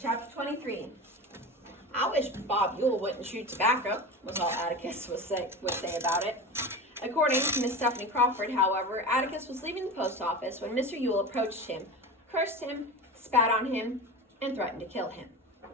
Chapter 23. I wish Bob Yule wouldn't chew tobacco, was all Atticus would say about it. According to Miss Stephanie Crawford, however, Atticus was leaving the post office when Mr. Yule approached him, cursed him, spat on him, and threatened to kill him.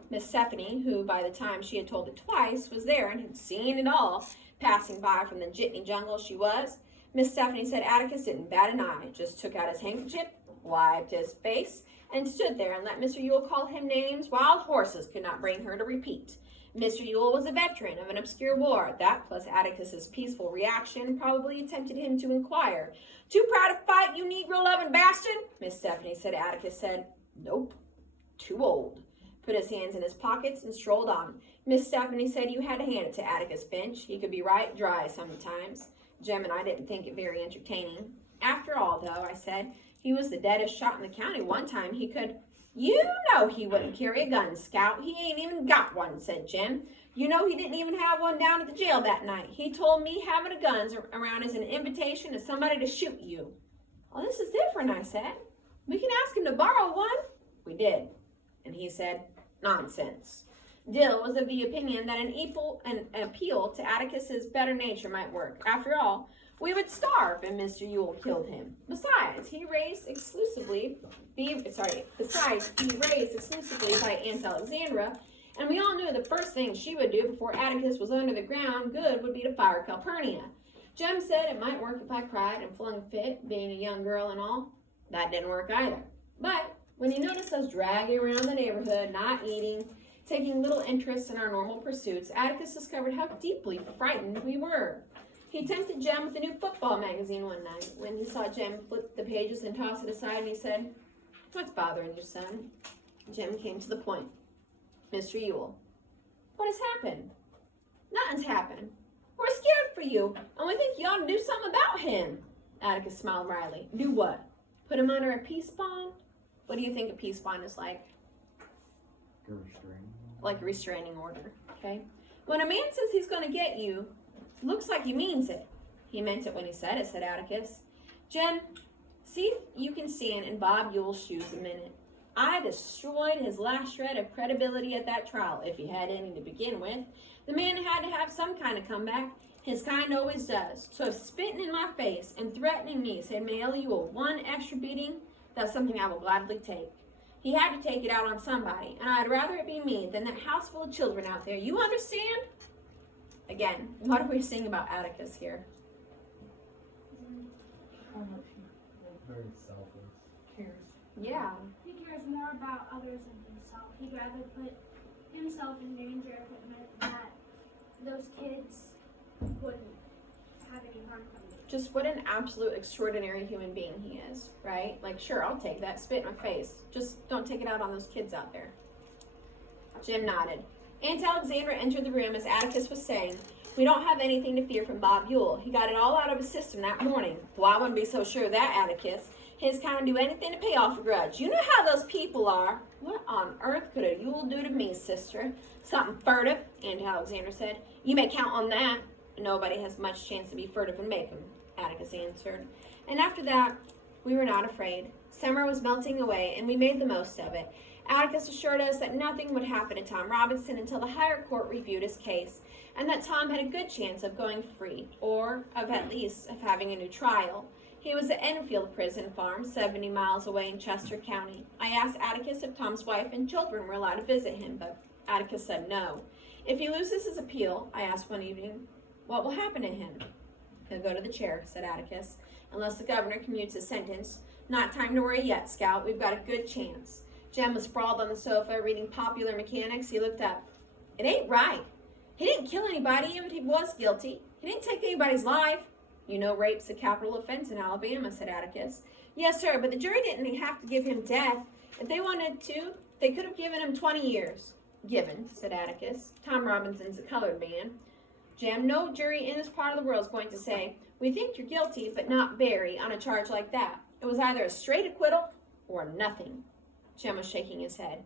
Miss Stephanie, who by the time she had told it twice was there and had seen it all, passing by from the jitney jungle she was, Miss Stephanie said Atticus didn't bat an eye, just took out his handkerchief, wiped his face, and stood there and let Mr. Yule call him names wild horses could not bring her to repeat. Mr. Yule was a veteran of an obscure war. That, plus Atticus's peaceful reaction, probably tempted him to inquire. "Too proud to fight, you Negro-loving bastard?" Miss Stephanie said. Atticus said, "Nope, too old," put his hands in his pockets, and strolled on. Miss Stephanie said you had to hand it to Atticus Finch. He could be right dry sometimes. Jem and I didn't think it very entertaining. "After all, though," I said, "he was the deadest shot in the county. One time he could—" "You know he wouldn't carry a gun, Scout. He ain't even got one," said Jem. "You know he didn't even have one down at the jail that night. He told me having a gun around is an invitation to somebody to shoot you." "Well, this is different," I said. "We can ask him to borrow one." We did, and he said, "Nonsense." Dill was of the opinion that an appeal to Atticus's better nature might work. After all, we would starve if Mr. Yule killed him. Besides, he raised exclusively by Aunt Alexandra, and we all knew the first thing she would do before Atticus was under the ground good would be to fire Calpurnia. Jem said it might work if I cried and flung a fit, being a young girl and all. That didn't work either. But when he noticed us dragging around the neighborhood, not eating, taking little interest in our normal pursuits, Atticus discovered how deeply frightened we were. He tempted Jem with a new football magazine one night. When he saw Jem flip the pages and toss it aside, and he said, "What's bothering you, son?" Jem came to the point. "Mr. Yule." "What has happened?" "Nothing's happened. We're scared for you, and we think you ought to do something about him." Atticus smiled wryly. "Do what? Put him under a peace bond?" "What do you think a peace bond is like?" Like a restraining order, okay? "When a man says he's going to get you, looks like he means it." "He meant it when he said it," said Atticus. "Jem, see if you can stand in Bob Yule's shoes a minute. I destroyed his last shred of credibility at that trial, if he had any to begin with. The man had to have some kind of comeback. His kind always does. So spitting in my face and threatening me said Mail Yule one extra beating, that's something I will gladly take. He had to take it out on somebody, and I'd rather it be me than that house full of children out there. You understand?" Again, what are we saying about Atticus here? Very selfless. Cares. Yeah. He cares more about others than himself. He'd rather put himself in danger if it meant that those kids wouldn't have any harm from it. Just what an absolute extraordinary human being he is, right? Like, sure, I'll take that. Spit in my face. Just don't take it out on those kids out there. Jem nodded. Aunt Alexandra entered the room as Atticus was saying, "We don't have anything to fear from Bob Yule. He got it all out of his system that morning." "Well, I wouldn't be so sure of that, Atticus. His kind do anything to pay off a grudge. You know how those people are." "What on earth could a Yule do to me, sister?" "Something furtive," Aunt Alexandra said. "You may count on that." "Nobody has much chance to be furtive and make 'em," Atticus answered. And after that, we were not afraid. Summer was melting away, and we made the most of it. Atticus assured us that nothing would happen to Tom Robinson until the higher court reviewed his case, and that Tom had a good chance of going free, or of at least of having a new trial. He was at Enfield Prison Farm, 70 miles away in Chester County. I asked Atticus if Tom's wife and children were allowed to visit him, but Atticus said no. If he loses his appeal, I asked one evening, what will happen to him? "He'll go to the chair," said Atticus, "unless the governor commutes his sentence. Not time to worry yet, Scout. We've got a good chance." Jem was sprawled on the sofa reading Popular Mechanics. He looked up. "It ain't right. He didn't kill anybody, even if he was guilty. He didn't take anybody's life." "You know rape's a capital offense in Alabama," said Atticus. "Yes, sir, but the jury didn't have to give him death. If they wanted to, they could have given him 20 years. "Given," said Atticus. "Tom Robinson's a colored man. Jem, no jury in this part of the world is going to say, 'We think you're guilty, but not very,' on a charge like that. It was either a straight acquittal or nothing." Jem was shaking his head.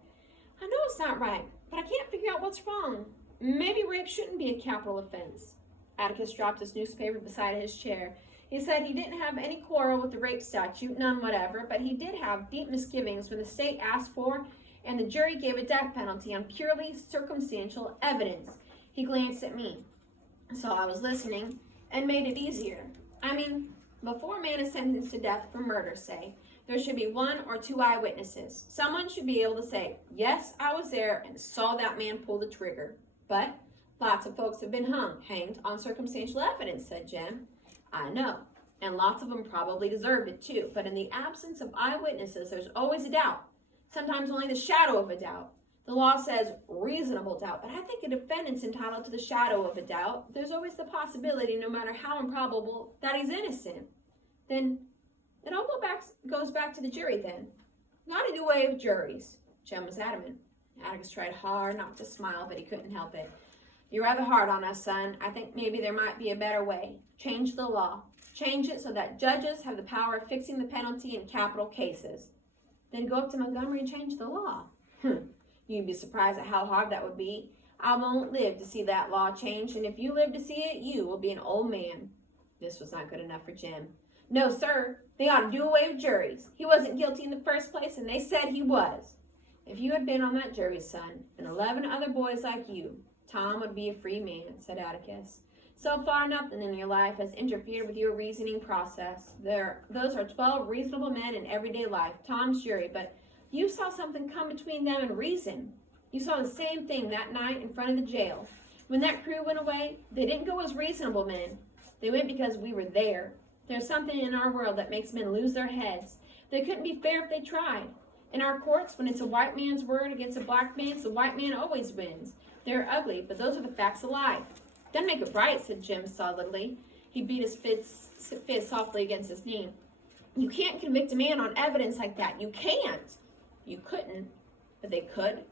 "I know it's not right, but I can't figure out what's wrong. Maybe rape shouldn't be a capital offense." Atticus dropped his newspaper beside his chair. He said he didn't have any quarrel with the rape statute, none whatever, but he did have deep misgivings when the state asked for and the jury gave a death penalty on purely circumstantial evidence. He glanced at me. So I was listening and made it easier. I mean, before a man is sentenced to death for murder, say, there should be 1 or 2 eyewitnesses. Someone should be able to say, yes, I was there and saw that man pull the trigger. But lots of folks have been hanged on circumstantial evidence, said Jim. I know, and lots of them probably deserved it too. But in the absence of eyewitnesses, there's always a doubt. Sometimes only the shadow of a doubt. The law says reasonable doubt, but I think a defendant's entitled to the shadow of a doubt. There's always the possibility, no matter how improbable, that he's innocent. Then it all goes back to the jury then. Not a new way of juries. Jem was adamant. Atticus tried hard not to smile, but he couldn't help it. You're rather hard on us, son. I think maybe there might be a better way. Change the law. Change it so that judges have the power of fixing the penalty in capital cases. Then go up to Montgomery and change the law. You'd be surprised at how hard that would be. I won't live to see that law changed, and if you live to see it, you will be an old man. This was not good enough for Jim. No, sir. They ought to do away with juries. He wasn't guilty in the first place, and they said he was. If you had been on that jury, son, and 11 other boys like you, Tom would be a free man, said Atticus. So far, nothing in your life has interfered with your reasoning process. Those are 12 reasonable men in everyday life, Tom's jury, but you saw something come between them and reason. You saw the same thing that night in front of the jail. When that crew went away, they didn't go as reasonable men. They went because we were there. There's something in our world that makes men lose their heads. They couldn't be fair if they tried. In our courts, when it's a white man's word against a black man's, the white man always wins. They're ugly, but those are the facts of life. Doesn't make it right, said Jim solidly. He beat his fist softly against his knee. You can't convict a man on evidence like that. You can't. You couldn't, but they could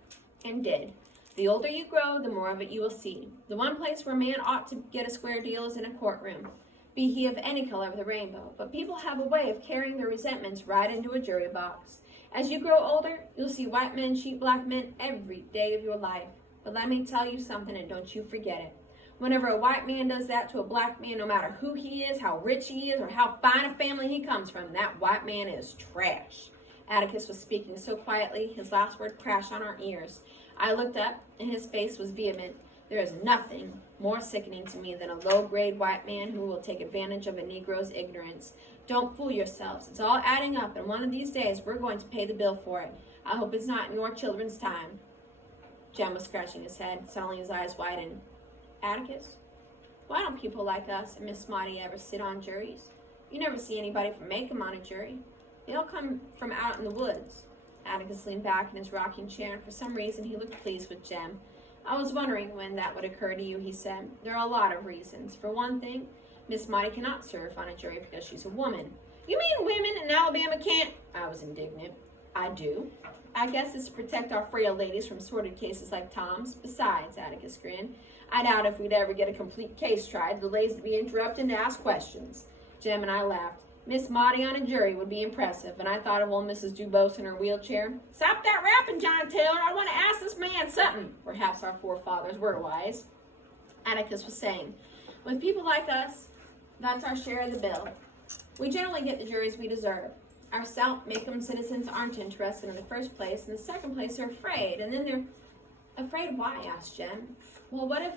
and did. The older you grow, the more of it you will see. The one place where a man ought to get a square deal is in a courtroom, be he of any color of the rainbow. But people have a way of carrying their resentments right into a jury box. As you grow older, you'll see white men cheat black men every day of your life. But let me tell you something, and don't you forget it. Whenever a white man does that to a black man, no matter who he is, how rich he is, or how fine a family he comes from, that white man is trash. Atticus was speaking so quietly, his last word crashed on our ears. I looked up, and his face was vehement. There is nothing more sickening to me than a low-grade white man who will take advantage of a Negro's ignorance. Don't fool yourselves. It's all adding up, and one of these days we're going to pay the bill for it. I hope it's not in your children's time. Jem was scratching his head. Suddenly his eyes widened. Atticus, why don't people like us and Miss Smotty ever sit on juries? You never see anybody from Macomb on a jury. They all come from out in the woods. Atticus leaned back in his rocking chair, and for some reason he looked pleased with Jem. I was wondering when that would occur to you, he said. There are a lot of reasons. For one thing, Miss Smotty cannot serve on a jury because she's a woman. You mean women in Alabama can't? I was indignant. I do. I guess it's to protect our frail ladies from sordid cases like Tom's. Besides, Atticus grinned, I doubt if we'd ever get a complete case tried. The ladies would be interrupted to ask questions. Jem and I laughed. Miss Maudie on a jury would be impressive, and I thought of old Mrs. Dubose in her wheelchair. Stop that rapping, John Taylor. I want to ask this man something. Perhaps our forefathers were wise. Atticus was saying, with people like us, that's our share of the bill. We generally get the juries we deserve. Our stout Macomb citizens aren't interested in the first place. In the second place, they're afraid. And then they're afraid why, asked Jem. Well, what if,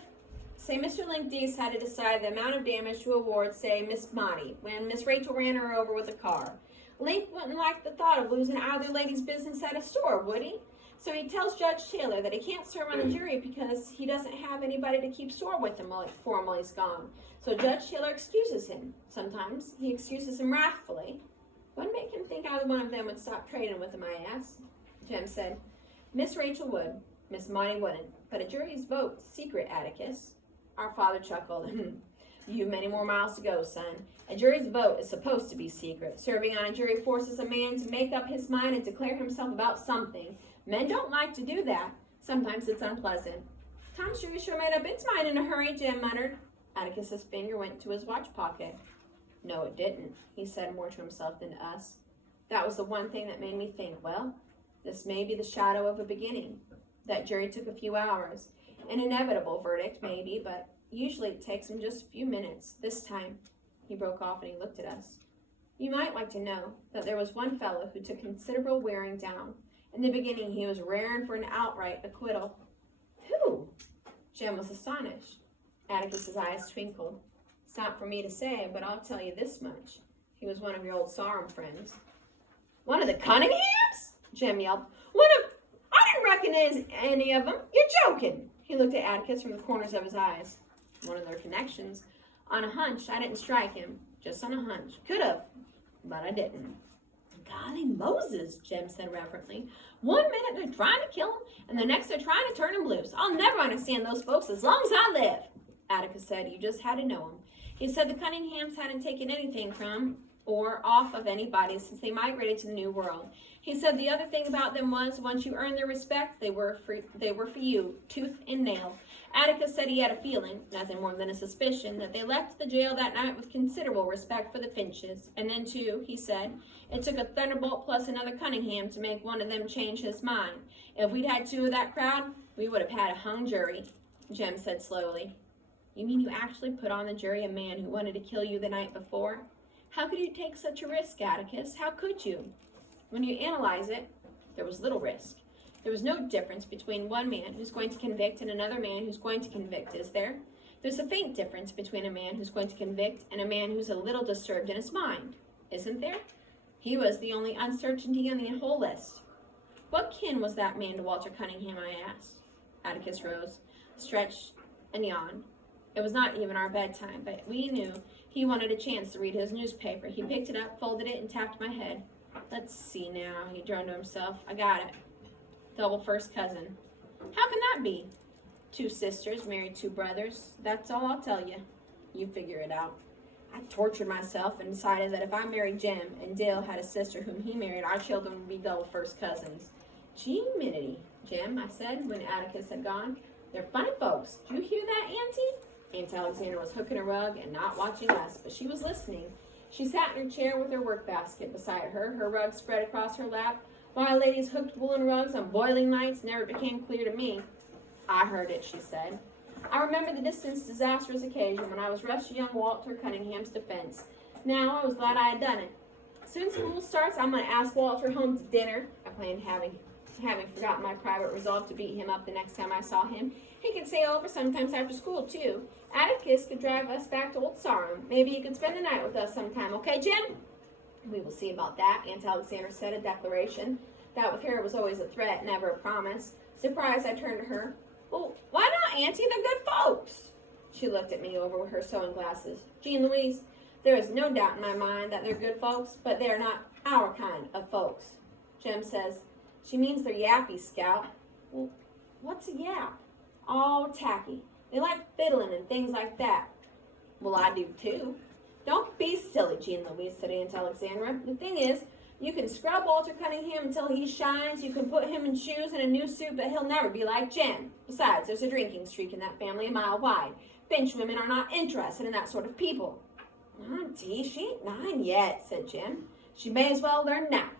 say, Mr. Linkdeese had to decide the amount of damage to award, say, Miss Monty, when Miss Rachel ran her over with a car. Link wouldn't like the thought of losing either lady's business at a store, would he? So he tells Judge Taylor that he can't serve on the jury because he doesn't have anybody to keep store with him while he's gone. So Judge Taylor excuses him. Sometimes he excuses him wrathfully. Wouldn't make him think either one of them would stop trading with him, I asked. Jem said, Miss Rachel would, Miss Monty wouldn't. But a jury's vote's secret, Atticus. Our father chuckled. You've many more miles to go, son. A jury's vote is supposed to be secret. Serving on a jury forces a man to make up his mind and declare himself about something. Men don't like to do that. Sometimes it's unpleasant. Tom's jury sure made up its mind in a hurry, Jem muttered. Atticus's finger went to his watch pocket. No, it didn't, he said more to himself than to us. That was the one thing that made me think, well, this may be the shadow of a beginning. That jury took a few hours. An inevitable verdict, maybe, but usually it takes him just a few minutes. This time, he broke off and he looked at us. You might like to know that there was one fellow who took considerable wearing down. In the beginning, he was raring for an outright acquittal. Who? Jem was astonished. Atticus's eyes twinkled. It's not for me to say, but I'll tell you this much. He was one of your old Sarum friends. One of the Cunninghams? Jem yelled. I didn't recognize any of them. You're joking. He looked at Atticus from the corners of his eyes. One of their connections. On a hunch, I didn't strike him. Just on a hunch. Could have, but I didn't. Golly Moses, Jem said reverently. 1 minute they're trying to kill him, and the next they're trying to turn him loose. I'll never understand those folks as long as I live. Atticus said, you just had to know him. He said the Cunninghams hadn't taken anything from or off of anybody since they migrated to the New World. He said the other thing about them was, once you earned their respect, they were for you, tooth and nail. Atticus said he had a feeling, nothing more than a suspicion, that they left the jail that night with considerable respect for the Finches. And then, too, he said, it took a Thunderbolt plus another Cunningham to make one of them change his mind. If we'd had two of that crowd, we would have had a hung jury, Jem said slowly. You mean you actually put on the jury a man who wanted to kill you the night before? How could you take such a risk, Atticus? How could you? When you analyze it, there was little risk. There was no difference between one man who's going to convict and another man who's going to convict, is there? There's a faint difference between a man who's going to convict and a man who's a little disturbed in his mind, isn't there? He was the only uncertainty on the whole list. What kin was that man to Walter Cunningham, I asked. Atticus rose, stretched, and yawned. It was not even our bedtime, but we knew he wanted a chance to read his newspaper. He picked it up, folded it, and tapped my head. Let's see now, he droned to himself. I got it. Double first cousin. How can that be? 2 sisters, married 2 brothers. That's all I'll tell you. You figure it out. I tortured myself and decided that if I married Jem and Dale had a sister whom he married, our children would be double first cousins. Gee, minity, Jem, I said when Atticus had gone. They're funny folks. Do you hear that, Auntie? Aunt Alexandra was hooking a rug and not watching us, but she was listening. She sat in her chair with her work basket beside her, her rug spread across her lap. Why ladies hooked woolen rugs on boiling nights never became clear to me. I heard it, she said. I remember the distant, disastrous occasion when I was rushed to young Walter Cunningham's defense. Now I was glad I had done it. As soon as school starts, I'm going to ask Walter home to dinner. I planned having forgotten my private resolve to beat him up the next time I saw him. He could stay over sometimes after school, too. Atticus could drive us back to Old Sarum. Maybe he could spend the night with us sometime. Okay, Jem? We will see about that, Aunt Alexandra said, a declaration. That with her was always a threat, never a promise. Surprised, I turned to her. Well, why not, Auntie? They're good folks. She looked at me over her sewing glasses. Jean Louise, there is no doubt in my mind that they're good folks, but they are not our kind of folks. Jem says, she means they're yappy, Scout. Well, what's a yap? All tacky. They like fiddling and things like that. Well, I do too. Don't be silly, Jean Louise, said Aunt Alexandra. The thing is, you can scrub Walter Cunningham until he shines. You can put him in shoes and a new suit, but he'll never be like Jem. Besides, there's a drinking streak in that family a mile wide. Finch women are not interested in that sort of people. Auntie, she ain't 9 yet, said Jem. She may as well learn now.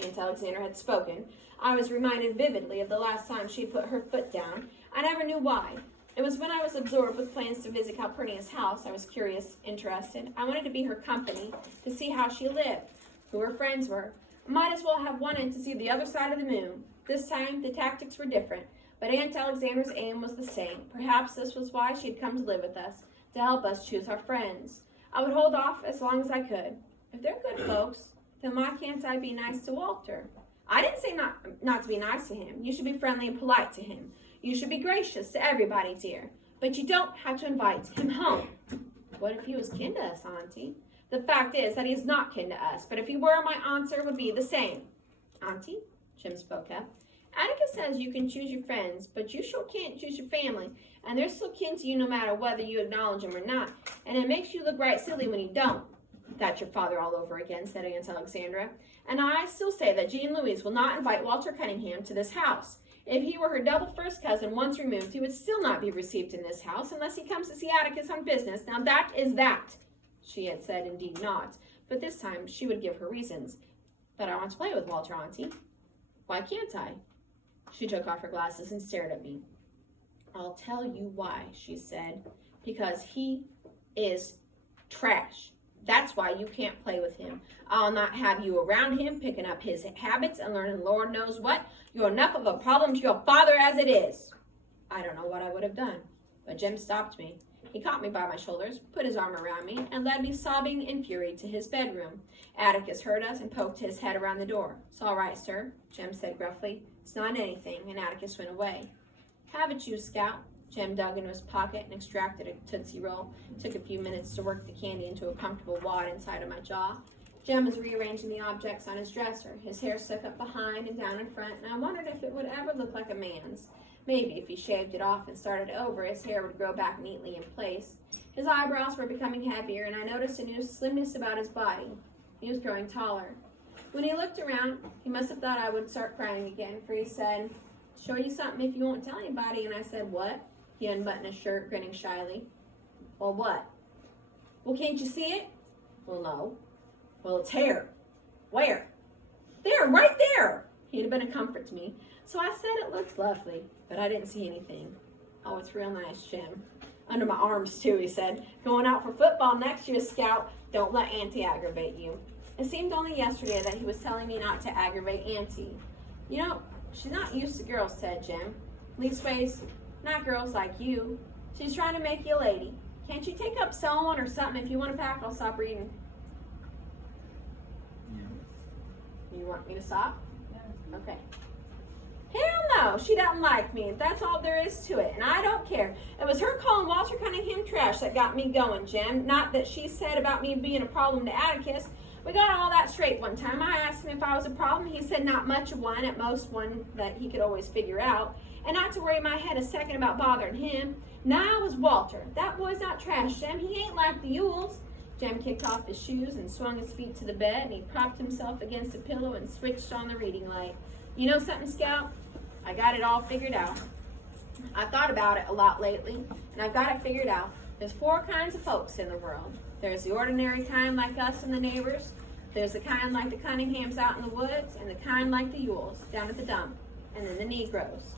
Aunt Alexandra had spoken. I was reminded vividly of the last time she put her foot down. I never knew why. It was when I was absorbed with plans to visit Calpurnia's house. I was curious, interested. I wanted to be her company, to see how she lived, who her friends were. I might as well have wanted to see the other side of the moon. This time, the tactics were different, but Aunt Alexandra's aim was the same. Perhaps this was why she had come to live with us, to help us choose our friends. I would hold off as long as I could. If they're good folks, then why can't I be nice to Walter? I didn't say not to be nice to him. You should be friendly and polite to him. You should be gracious to everybody, dear. But you don't have to invite him home. What if he was kin to us, Auntie? The fact is that he is not kin to us, but if he were, my answer would be the same. Auntie, Jem spoke up, Atticus says you can choose your friends, but you sure can't choose your family, and they're still kin to you no matter whether you acknowledge them or not, and it makes you look right silly when you don't. That's your father all over again, said Aunt Alexandra, and I still say that Jean Louise will not invite Walter Cunningham to this house. If he were her double first cousin once removed, he would still not be received in this house unless he comes to see Atticus on business. Now that is that. She had said, indeed not, but this time she would give her reasons. But I want to play with Walter, Auntie. Why can't I? She took off her glasses and stared at me. I'll tell you why, she said. Because he is trash. That's why you can't play with him. I'll not have you around him, picking up his habits and learning Lord knows what. You're enough of a problem to your father as it is. I don't know what I would have done, but Jim stopped me. He caught me by my shoulders, put his arm around me, and led me sobbing in fury to his bedroom. Atticus heard us and poked his head around the door. It's all right, sir, Jim said gruffly. It's not anything, and Atticus went away. Have it, you, Scout. Jim dug into his pocket and extracted a Tootsie Roll. It took a few minutes to work the candy into a comfortable wad inside of my jaw. Jim was rearranging the objects on his dresser. His hair stuck up behind and down in front, and I wondered if it would ever look like a man's. Maybe if he shaved it off and started over, his hair would grow back neatly in place. His eyebrows were becoming heavier, and I noticed a new slimness about his body. He was growing taller. When he looked around, he must have thought I would start crying again, for he said, "Show you something if you won't tell anybody." And I said, "What?" He unbuttoned his shirt, grinning shyly. "Well, what?" "Well, can't you see it?" "Well, no." "Well, it's hair." "Where?" "There, right there." He'd have been a comfort to me, so I said it looked lovely, but I didn't see anything. "Oh, it's real nice, Jim." "Under my arms, too," he said. "Going out for football next year, Scout. Don't let Auntie aggravate you." It seemed only yesterday that he was telling me not to aggravate Auntie. "You know, she's not used to girls," said Jim. "Leastways, not girls like you. She's trying to make you a lady. Can't you take up sewing or something? If you want to pack, I'll stop reading." Yeah. You want me to stop? Yeah. Okay. Hell no, she doesn't like me. That's all there is to it, and I don't care. It was her calling Walter Cunningham trash that got me going, Jim. Not that she said about me being a problem to Atticus. We got all that straight one time. I asked him if I was a problem. He said not much of one, at most one that he could always figure out. And not to worry my head a second about bothering him. Nah, it was Walter. That boy's not trash, Jim. He ain't like the Yules. Jim kicked off his shoes and swung his feet to the bed, and he propped himself against a pillow and switched on the reading light. "You know something, Scout? I got it all figured out. I've thought about it a lot lately, and I've got it figured out. There's 4 kinds of folks in the world. There's the ordinary kind like us and the neighbors. There's the kind like the Cunninghams out in the woods, and the kind like the Yules down at the dump, and then the Negroes.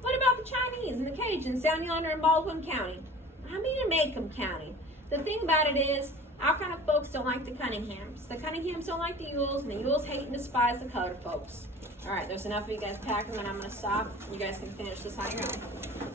What about the Chinese and the Cajuns down yonder in Baldwin County? I mean in Macomb County. The thing about it is, our kind of folks don't like the Cunninghams. The Cunninghams don't like the Yules, and the Yules hate and despise the colored folks. All right, there's enough of you guys packing, and I'm going to stop. You guys can finish this on your own.